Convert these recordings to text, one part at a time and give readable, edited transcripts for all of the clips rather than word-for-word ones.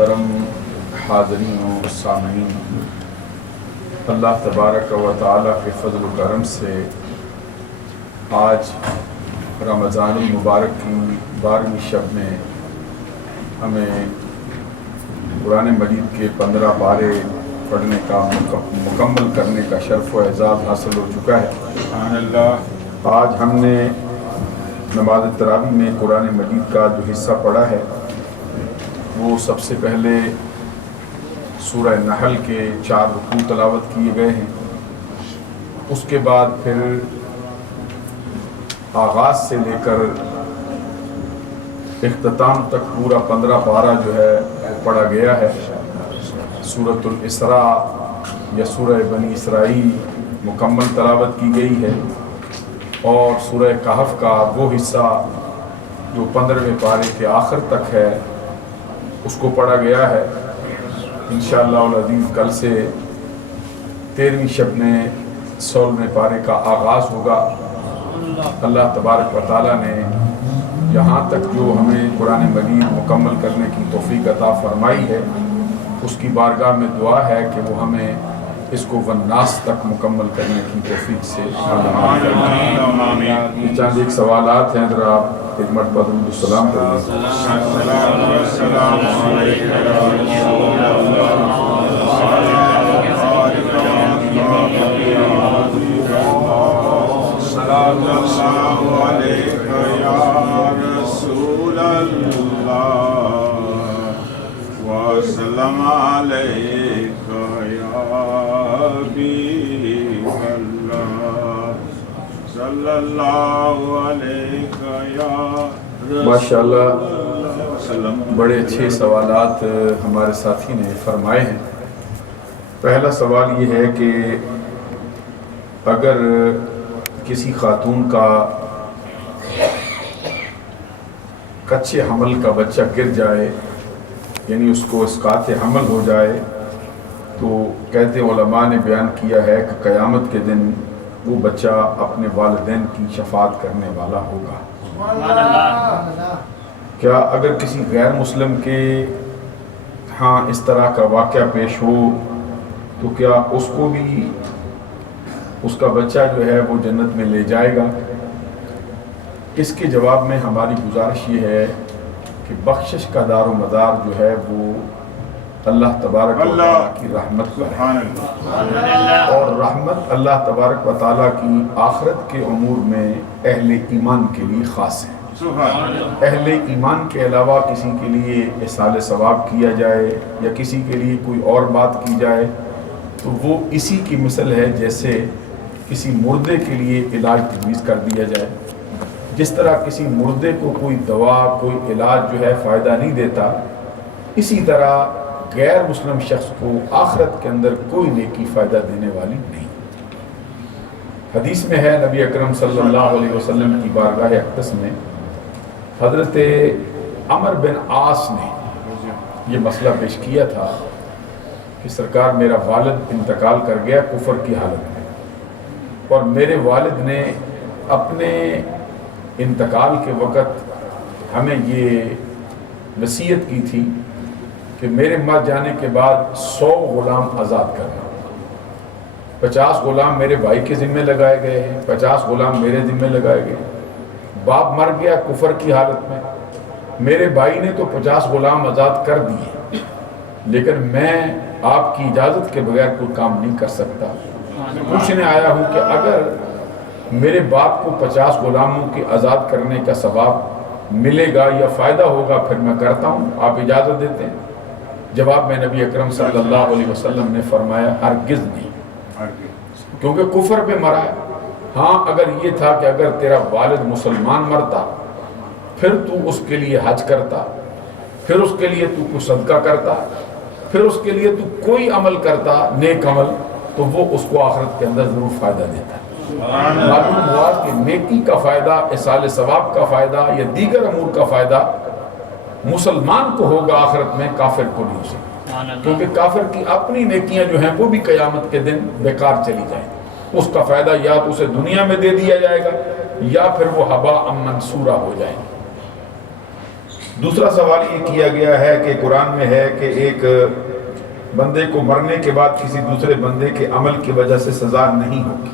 محترم حاضرین و سامعین، اللہ تبارک و تعالیٰ کے فضل و کرم سے آج رمضان المبارک کی 12ویں شب میں ہمیں قرآن مجید کے 15 پارے پڑھنے کا مکمل کرنے کا شرف و اعزاز حاصل ہو چکا ہے۔ سبحان اللہ۔ آج ہم نے نماز تراویح میں قرآن مجید کا جو حصہ پڑھا ہے وہ سب سے پہلے سورہ نحل کے 4 رکوع تلاوت کیے گئے ہیں، اس کے بعد پھر آغاز سے لے کر اختتام تک پورا 15 پارہ جو ہے وہ پڑھا گیا ہے۔ سورۃ الاسراء یا سورہ بنی اسرائیل مکمل تلاوت کی گئی ہے، اور سورہ کہف کا وہ حصہ جو 15ویں پارے کے آخر تک ہے اس کو پڑھا گیا ہے۔ انشاءاللہ العزیز کل سے 13ویں شب میں 16ویں پارے کا آغاز ہوگا۔ اللہ تبارک و تعالیٰ نے یہاں تک جو ہمیں قرآن مجید مکمل کرنے کی توفیق عطا فرمائی ہے، اس کی بارگاہ میں دعا ہے کہ وہ ہمیں اس کو والناس تک مکمل کرنے کی توفیق سے آمین۔ چند ایک سوالات ہیں، ذرا آپ ایک مرتبہ درود السلام کر وسلم علیک یا حبیب اللہ صلی اللہ علیہ یا ماشاءاللہ بڑے اچھے سوالات ہمارے ساتھی نے فرمائے ہیں۔ پہلا سوال یہ ہے کہ اگر کسی خاتون کا کچے حمل کا بچہ گر جائے، یعنی اس کو اسقاط حمل ہو جائے، تو کہتے علماء نے بیان کیا ہے کہ قیامت کے دن وہ بچہ اپنے والدین کی شفاعت کرنے والا ہوگا۔ کیا اگر کسی غیر مسلم کے ہاں اس طرح کا واقعہ پیش ہو تو کیا اس کو بھی اس کا بچہ جو ہے وہ جنت میں لے جائے گا؟ اس کے جواب میں ہماری گزارش یہ ہے کہ بخشش کا دار و مدار جو ہے وہ اللہ تبارک و تعالیٰ کی رحمت پر ہے، اور رحمت اللہ تبارک و تعالیٰ کی آخرت کے امور میں اہل ایمان کے لیے خاص ہے۔ اہل ایمان کے علاوہ کسی کے لیے احصال ثواب کیا جائے یا کسی کے لیے کوئی اور بات کی جائے تو وہ اسی کی مثل ہے جیسے کسی مردے کے لیے علاج تجویز کر دیا جائے۔ جس طرح کسی مردے کو کوئی دوا کوئی علاج جو ہے فائدہ نہیں دیتا، اسی طرح غیر مسلم شخص کو آخرت کے اندر کوئی نیکی فائدہ دینے والی نہیں۔ حدیث میں ہے نبی اکرم صلی اللہ علیہ وسلم کی بارگاہ اقدس میں حضرت عمر بن عاص نے یہ مسئلہ پیش کیا تھا کہ سرکار میرا والد انتقال کر گیا کفر کی حالت میں، اور میرے والد نے اپنے انتقال کے وقت ہمیں یہ وصیت کی تھی کہ میرے مر جانے کے بعد 100 غلام آزاد کرنا۔ 50 غلام میرے بھائی کے ذمہ لگائے گئے ہیں، 50 غلام میرے ذمہ لگائے گئے۔ باپ مر گیا کفر کی حالت میں، میرے بھائی نے تو 50 غلام آزاد کر دیے، لیکن میں آپ کی اجازت کے بغیر کوئی کام نہیں کر سکتا۔ پوچھنے آیا ہوں کہ اگر میرے باپ کو 50 غلاموں کے آزاد کرنے کا ثواب ملے گا یا فائدہ ہوگا پھر میں کرتا ہوں، آپ اجازت دیتے ہیں؟ جواب میں نبی اکرم صلی اللہ علیہ وسلم نے فرمایا ہرگز نہیں، کیونکہ کفر پہ مرا ہے۔ ہاں اگر یہ تھا کہ اگر تیرا والد مسلمان مرتا پھر تو اس کے لیے حج کرتا، پھر اس کے لیے تو کوئی صدقہ کرتا، پھر اس کے لیے تو کوئی عمل کرتا نیک عمل، تو وہ اس کو آخرت کے اندر ضرور فائدہ دیتا ہے۔ معلوم ہوا کہ نیکی کا فائدہ، احصال ثواب کا فائدہ یا دیگر امور کا فائدہ مسلمان کو ہوگا آخرت میں، کافر کو نہیں ہو سکتا، کیونکہ کافر کی اپنی نیکیاں جو ہیں وہ بھی قیامت کے دن بیکار چلی جائیں، اس کا فائدہ یا تو اسے دنیا میں دے دیا جائے گا یا پھر وہ ہباء منصورہ ہو جائیں گے۔ دوسرا سوال یہ کیا گیا ہے کہ قرآن میں ہے کہ ایک بندے کو مرنے کے بعد کسی دوسرے بندے کے عمل کی وجہ سے سزا نہیں ہوگی۔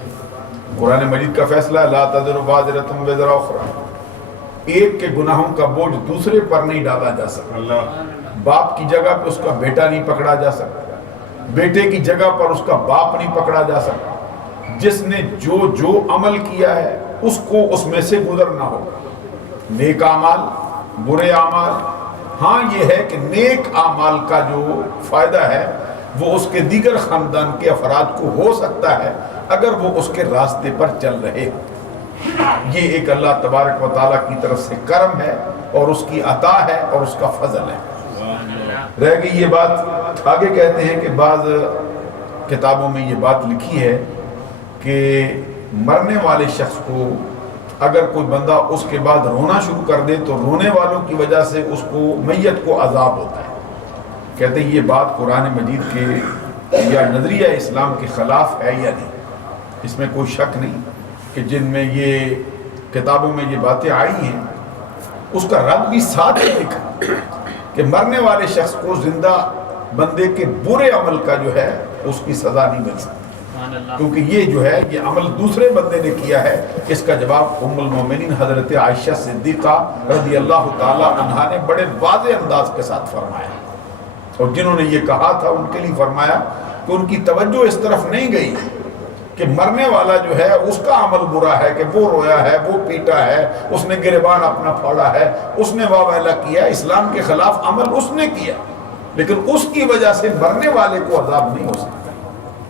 قرآن مجید کا فیصلہ لا تزر وازرۃ وزر اخری، ایک کے گناہوں کا بوجھ دوسرے پر نہیں ڈالا جا سکتا۔ باپ کی جگہ پہ اس کا بیٹا نہیں پکڑا جا سکتا، بیٹے کی جگہ پر اس کا باپ نہیں پکڑا جا سکتا۔ جس نے جو عمل کیا ہے اس کو اس میں سے گزرنا ہوگا، نیک اعمال برے اعمال۔ ہاں یہ ہے کہ نیک اعمال کا جو فائدہ ہے وہ اس کے دیگر خاندان کے افراد کو ہو سکتا ہے اگر وہ اس کے راستے پر چل رہے ہوں۔ یہ ایک اللہ تبارک و تعالیٰ کی طرف سے کرم ہے اور اس کی عطا ہے اور اس کا فضل ہے۔ رہ گئی یہ بات، آگے کہتے ہیں کہ بعض کتابوں میں یہ بات لکھی ہے کہ مرنے والے شخص کو اگر کوئی بندہ اس کے بعد رونا شروع کر دے تو رونے والوں کی وجہ سے اس کو میت کو عذاب ہوتا ہے۔ کہتے ہیں یہ بات قرآن مجید کے یا نظریہ اسلام کے خلاف ہے یا نہیں، اس میں کوئی شک نہیں کہ جن میں یہ کتابوں میں یہ باتیں آئی ہیں اس کا رد بھی ساتھ ہی لکھا کہ مرنے والے شخص کو زندہ بندے کے برے عمل کا جو ہے اس کی سزا نہیں مل سکتی، کیونکہ یہ جو ہے یہ عمل دوسرے بندے نے کیا ہے۔ اس کا جواب ام المومنین حضرت عائشہ صدیقہ رضی اللہ تعالی عنہا نے بڑے واضح انداز کے ساتھ فرمایا، اور جنہوں نے یہ کہا تھا ان کے لیے فرمایا کہ ان کی توجہ اس طرف نہیں گئی کہ مرنے والا جو ہے اس کا عمل برا ہے کہ وہ رویا ہے، وہ پیٹا ہے، اس نے گریبان اپنا پھاڑا ہے، اس نے واہ ویلا کیا، اسلام کے خلاف عمل اس نے کیا، لیکن اس کی وجہ سے مرنے والے کو عذاب نہیں ہو سکتا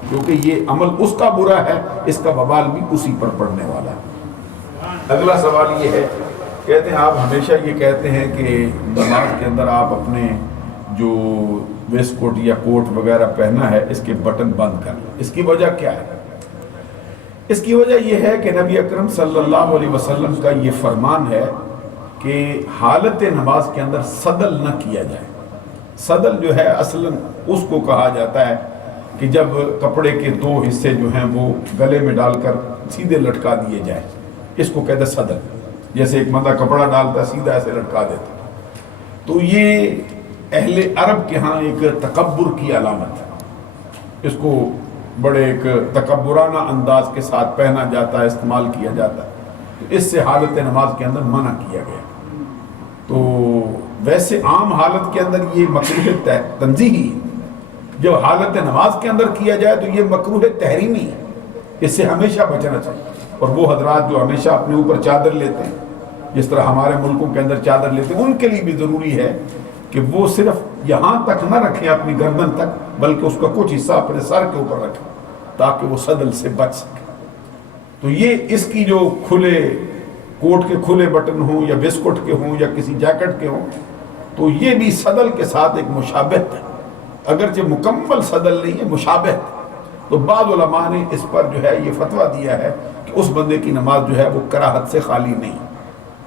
کیونکہ یہ عمل اس کا برا ہے، اس کا وبال بھی اسی پر پڑنے والا ہے۔ اگلا سوال یہ ہے، کہتے ہیں آپ ہمیشہ یہ کہتے ہیں کہ نماز کے اندر آپ اپنے جو ویسٹ کوٹ یا کوٹ وغیرہ پہنا ہے اس کے بٹن بند کر لیں، اس کی وجہ کیا ہے؟ اس کی وجہ یہ ہے کہ نبی اکرم صلی اللہ علیہ وسلم کا یہ فرمان ہے کہ حالت نماز کے اندر صدل نہ کیا جائے۔ صدل جو ہے اصلاً اس کو کہا جاتا ہے کہ جب کپڑے کے دو حصے جو ہیں وہ گلے میں ڈال کر سیدھے لٹکا دیے جائیں، اس کو کہتے ہیں صدل۔ جیسے ایک بندہ کپڑا ڈالتا ہے سیدھا ایسے لٹکا دیتا، تو یہ اہل عرب کے ہاں ایک تکبر کی علامت ہے، اس کو بڑے ایک تکبرانہ انداز کے ساتھ پہنا جاتا ہے، استعمال کیا جاتا ہے، تو اس سے حالت نماز کے اندر منع کیا گیا۔ تو ویسے عام حالت کے اندر یہ مکروہ تنزیہی ہے، جب حالت نماز کے اندر کیا جائے تو یہ مکروہ تحریمی ہے، اس سے ہمیشہ بچنا چاہیے۔ اور وہ حضرات جو ہمیشہ اپنے اوپر چادر لیتے ہیں، جس طرح ہمارے ملکوں کے اندر چادر لیتے ہیں، ان کے لیے بھی ضروری ہے کہ وہ صرف یہاں تک نہ رکھیں اپنی گردن تک، بلکہ اس کا کچھ حصہ اپنے سر کے اوپر رکھیں تاکہ وہ صدل سے بچ سکے۔ تو یہ اس کی جو کھلے کوٹ کے کھلے بٹن ہوں یا بسکٹ کے ہوں یا کسی جیکٹ کے ہوں، تو یہ بھی صدل کے ساتھ ایک مشابہت ہے، اگرچہ مکمل صدل نہیں ہے، مشابہت۔ تو بعض علماء نے اس پر جو ہے یہ فتویٰ دیا ہے کہ اس بندے کی نماز جو ہے وہ کراہت سے خالی نہیں۔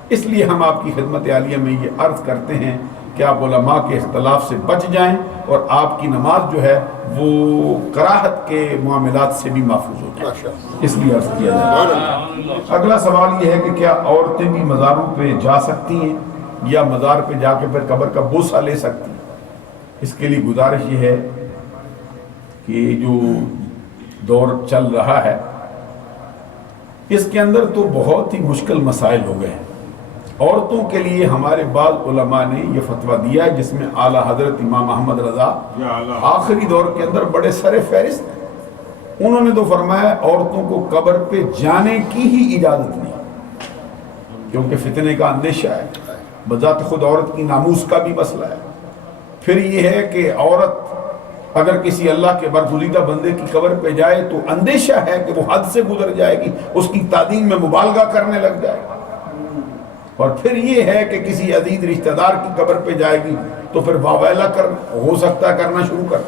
اس لیے ہم آپ کی خدمت عالیہ میں یہ عرض کرتے ہیں کہ آپ علماء کے اختلاف سے بچ جائیں اور آپ کی نماز جو ہے وہ کراہت کے معاملات سے بھی محفوظ ہو جائے، اس لیے عرض کیا جائے۔ اگلا سوال یہ ہے کہ کیا عورتیں بھی مزاروں پہ جا سکتی ہیں یا مزار پہ جا کے پھر قبر کا بوسہ لے سکتی ہیں؟ اس کے لیے گزارش یہ ہے کہ جو دور چل رہا ہے اس کے اندر تو بہت ہی مشکل مسائل ہو گئے ہیں۔ عورتوں کے لیے ہمارے بعض علماء نے یہ فتویٰ دیا ہے، جس میں اعلیٰ حضرت امام احمد رضا آخری دور کے اندر بڑے سر فہرست ہیں۔ انہوں نے تو فرمایا عورتوں کو قبر پہ جانے کی ہی اجازت نہیں، کیونکہ فتنے کا اندیشہ ہے، بذات خود عورت کی ناموس کا بھی مسئلہ ہے۔ پھر یہ ہے کہ عورت اگر کسی اللہ کے برگزیدہ بندے کی قبر پہ جائے تو اندیشہ ہے کہ وہ حد سے گزر جائے گی، اس کی تعظیم میں مبالغہ کرنے لگ جائے گا۔ اور پھر یہ ہے کہ کسی عزیز رشتہ دار کی قبر پہ جائے گی تو پھر واویلا ہو سکتا ہے کرنا شروع کر۔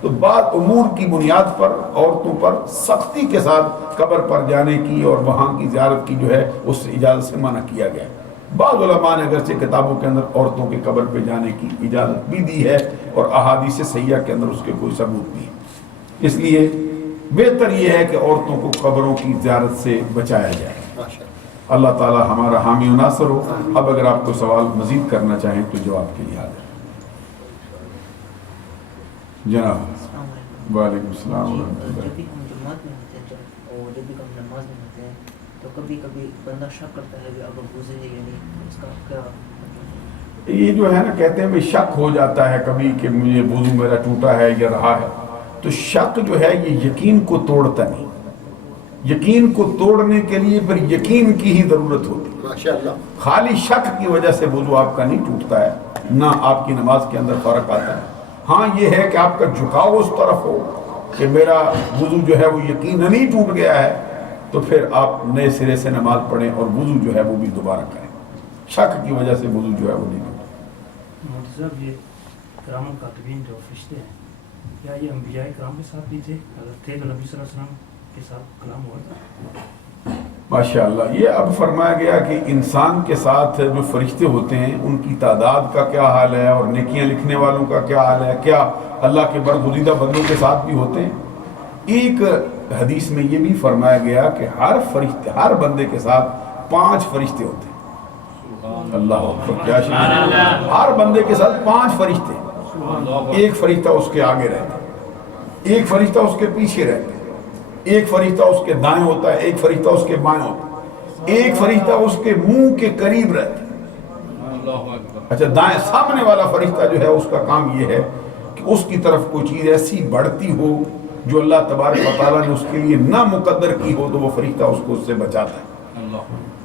تو بعض امور کی بنیاد پر عورتوں پر سختی کے ساتھ قبر پر جانے کی اور وہاں کی زیارت کی جو ہے اس سے اجازت سے منع کیا گیا۔ بعض علماء نے اگرچہ کتابوں کے اندر عورتوں کے قبر پہ جانے کی اجازت بھی دی ہے اور احادیث صحیحہ کے اندر اس کے کوئی ثبوت بھی ہے۔ اس لیے بہتر یہ ہے کہ عورتوں کو قبروں کی زیارت سے بچایا جائے۔ اللہ تعالی ہمارا حامی و ناصر ہو. اب اگر آپ کو سوال مزید کرنا چاہیں تو جواب کے لیے حاضر. جناب وعلیکم السلام ورحمۃ اللہ. جب بھی ہم جماعت میں ہوتے ہیں اور جب بھی ہم نماز میں ہوتے ہیں تو کبھی کبھی بندہ شک کرتا ہے کہ اب وضو ہے یا نہیں, اس کا کیا مطلب؟ یہ جو ہے نا کہتے ہیں شک ہو جاتا ہے کبھی کہ مجھے وضو میرا ٹوٹا ہے یا رہا ہے. تو شک جو ہے یہ یقین کو توڑتا نہیں. یقین کو توڑنے کے لیے پھر یقین کی ہی ضرورت ہوتی ہے. ماشاءاللہ. خالی شک کی وجہ سے وضو آپ کا نہیں ٹوٹتا ہے, نہ آپ کی نماز کے اندر فرق آتا ہے. ہاں یہ ہے کہ آپ کا جھکاؤ اس طرف ہو کہ میرا وضو جو ہے وہ یقیناً نہیں ٹوٹ گیا ہے, تو پھر آپ نئے سرے سے نماز پڑھیں اور وضو جو ہے وہ بھی دوبارہ کریں. شک کی وجہ سے وضو جو ہے وہ نہیں ٹوٹتا. مولوی صاحب یہ کرام الکاتبین جو فرشتے ہیں, کیا یہ انبیاء کرام کے ساتھ بھی تھے؟ اگر تھے تو نبی صلی اللہ علیہ وسلم کے ساتھ کلام ہوا تھا؟ ماشاءاللہ. یہ اب فرمایا گیا کہ انسان کے ساتھ جو فرشتے ہوتے ہیں ان کی تعداد کا کیا حال ہے اور نیکیاں لکھنے والوں کا کیا حال ہے, کیا اللہ کے برگزیدہ بندوں کے ساتھ بھی ہوتے ہیں. ایک حدیث میں یہ بھی فرمایا گیا کہ ہر بندے کے ساتھ 5 فرشتے ہوتے ہیں. اللہ اکبر, کیا شان ہے. ہر بندے کے ساتھ 5 فرشتے. ایک فرشتہ اس کے آگے رہتا ہے, ایک فرشتہ اس کے پیچھے رہتا ہے, ایک فرشتہ اس کے دائیں ہوتا ہے, ایک فرشتہ اس کے بائیں ہوتا ہے, ایک فرشتہ اس کے منہ کے قریب رہتا ہے. اچھا, دائیں سامنے والا فرشتہ جو ہے اس کا کام یہ ہے کہ اس کی طرف کوئی چیز ایسی بڑھتی ہو جو اللہ تبارک و تعالیٰ نے اس کے لیے نہ مقدر کی ہو تو وہ فرشتہ اس کو اس سے بچاتا ہے,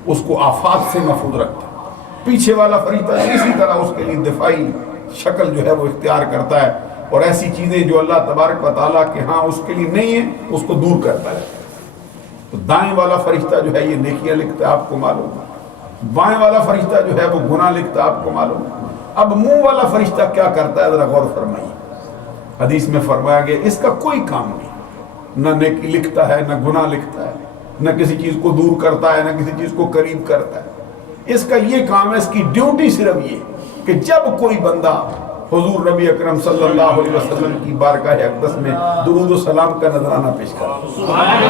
اس کو آفات سے محفوظ رکھتا ہے. پیچھے والا فرشتہ اسی طرح اس کے لیے دفاعی شکل جو ہے وہ اختیار کرتا ہے اور ایسی چیزیں جو اللہ تبارک و تعالیٰ کے ہاں اس کے لیے نہیں ہیں اس کو دور کرتا ہے. تو دائیں والا فرشتہ جو ہے یہ نیکیاں لکھتا ہے, آپ کو معلوم. بائیں والا فرشتہ جو ہے وہ گناہ لکھتا ہے, آپ کو معلوم. اب منہ والا فرشتہ کیا کرتا ہے ذرا غور فرمائیے. حدیث میں فرمایا گیا اس کا کوئی کام نہیں, نہ نیکی لکھتا ہے نہ گناہ لکھتا ہے, نہ کسی چیز کو دور کرتا ہے نہ کسی چیز کو قریب کرتا ہے. اس کا یہ کام ہے, اس کی ڈیوٹی صرف یہ کہ جب کوئی بندہ حضور نبی اکرم صلی اللہ علیہ وسلم کی بارگاہ اقدس میں درود و سلام کا نذرانہ پیش کرے,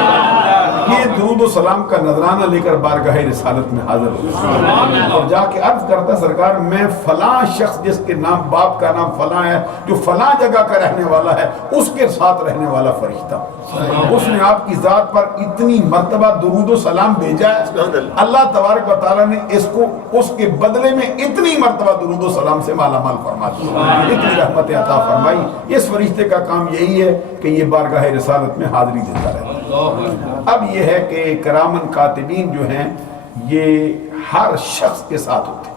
یہ درود و سلام کا نذرانہ لے کر بارگاہ رسالت میں حاضر ہو اور جا کے عرض کرتا سرکار میں فلاں شخص جس کے نام باپ کا نام فلاں ہے جو فلاں جگہ کا رہنے والا ہے اس کے ساتھ رہنے والا فرشتہ, اس نے آپ کی ذات پر اتنی مرتبہ درود و سلام بھیجا ہے, اللہ تبارک و تعالیٰ نے اس کو اس کے بدلے میں اتنی مرتبہ درود و سلام سے مالا مال فرما دیا, اتنی رحمت عطا فرمائی. اس فرشتے کا کام یہی ہے کہ یہ بارگاہ رسالت میں حاضری دیتا رہتا. اب یہ ہے کہ کرامن کاتبین جو ہیں یہ ہر شخص کے ساتھ ہوتے ہیں,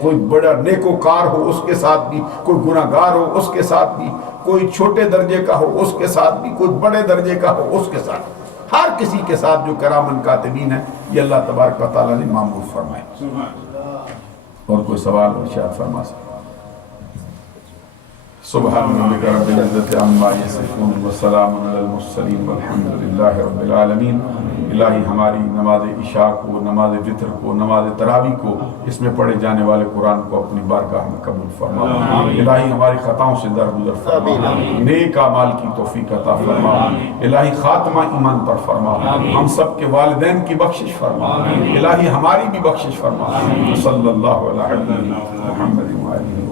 کوئی بڑا نیکوکار ہو اس کے ساتھ بھی, کوئی گناہ گار ہو اس کے ساتھ بھی, کوئی چھوٹے درجے کا ہو اس کے ساتھ بھی, کوئی بڑے درجے کا ہو اس کے ساتھ, ہر کسی کے ساتھ جو کرامن کاتبین ہیں یہ اللہ تبارک و تعالیٰ نے معمول فرمائے. اور کوئی سوال ارشاد فرما سکتے. سبحان ربک رب العزت عما یصفون وسلام علی المرسلین والحمد للہ رب العالمین. الہی ہماری نماز عشاء کو, نماز وتر کو, نماز تراویح کو, اس میں پڑھے جانے والے قرآن کو اپنی بارگاہ میں قبول فرما. الہی ہماری خطاؤں سے درگزر فرما, نیک اعمال کی توفیق عطا فرما. الہی خاتمہ ایمان پر فرما, ہم سب کے والدین کی بخشش فرما. الہی ہماری بھی بخشش فرما. صلی اللہ علیہ محمد وآلہ